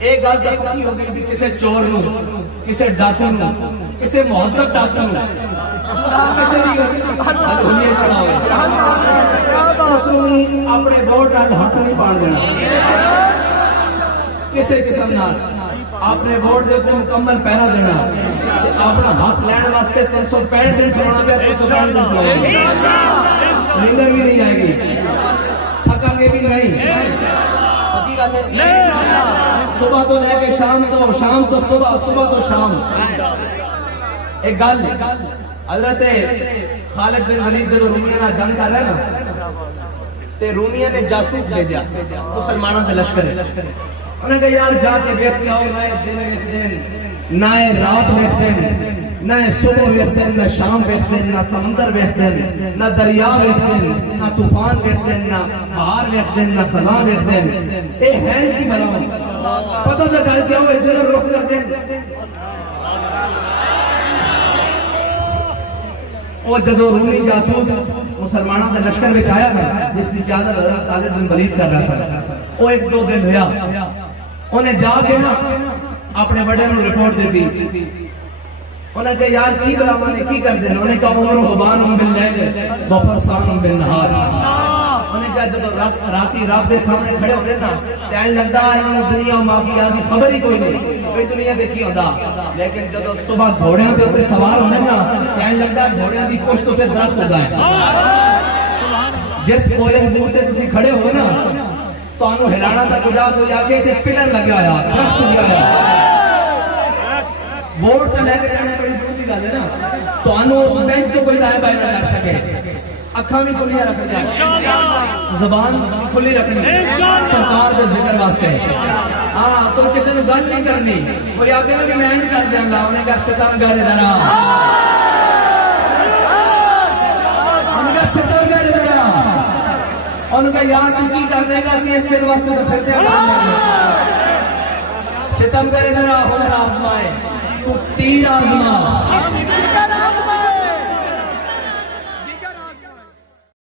ایک گل تو پکی ہوگی بھی کسے چور نو، کسے ڈاکو نو، کسے مہذب ڈاکو نو، کسے نہیں دھولیے کھڑا ہوئے اس نو اپنے ووٹ نال ہاتھ نہیں پان دینا، کسے قسم نال اپنے ووٹ دے تے مکمل پہرا دینا، اپنا ہاتھ لین واسطے 365 دن کھڑونا پیا، 365 دن کھڑونا، نیندر بھی نہیں آئے گی، تھکا گے بھی نہیں، صبح تو لے کے شام تو، شام تو صبح، صبح تو شام۔ ایک گل حضرت خالد بن ولید جب رومیہ نہ جنگ کر رہے نا تے رومیہ نے جاسوس بھیجا مسلمانوں سے لشکر ہے، انہیں کہا یار جا کے ویکھ کے آؤ، نئے دن ویکھ دن، نئے رات ویکھ دن، نہ صبح ویکھ دن، نہ شام ویکھ دن، نہ سمندر ویکھ دن، نہ دریا ویکھ دن، نہ طوفان ویکھ دن، نہ بہار ویکھ دن، نہ خزاں ویکھ دن، اے ہے کی بلا پتہ تو گل کیا ہوئے جدو رخ کر دیں اور جدو رومی جاسوس مسلمانوں سے لشکر میں آیا تھا جس کی قیادت حضرت خالد بن ولید کر رہا تھا، وہ 1-2 دن ہوا، انہیں جا کے نا اپنے بڑے نو رپورٹ دے دی، انہیں کہا یار کی بلا مانے کی کر دیں، انہیں کہا عمر و غبان باللیل وفرسان بالنہار، انہیں کہا جب راتی رب دے سامنے کھڑے ہو گئے نا تین لگتا ہے انہوں دنیا و مافیا کی خبر ہی کوئی نہیں، کوئی دنیا دیکھی ہوتا، لیکن جب صبح گھوڑیاں دے ہوتے سوار ہوئے نا تین لگتا ہے گھوڑیاں دی پشت ہوتے درخت ہوتا ہے، جس کوئے مورتے تسی کھڑے ہوئے نا تو انہوں ہلانا تک کجا کوئی آگے کہ پلر لگیا آیا، درخت لگیا آیا، ووٹ تو لے کے جانے بڑی دور کی گل ہے نا، تو انہوں اس بینچ تو کوئی دائیں بائیں نہ کر سکے، اکھاں بھی کھلی رکھنی ہے، زبان کھلی رکھنی ہے سرکار دے ذکر واسطے، ہاں تو کسی نے گل نہیں کرنی، کوئی آگے نا کہ میں نہیں کر دیں گا، انہیں کہا ستم گر ذرا، انہیں کہا ستم گر ذرا، انہوں کہا یاد کی کر دے گا اسی اس کے واسطے تو پھرتے ہیں ستم گر ذرا ہنر آزمائے تو تیر آزما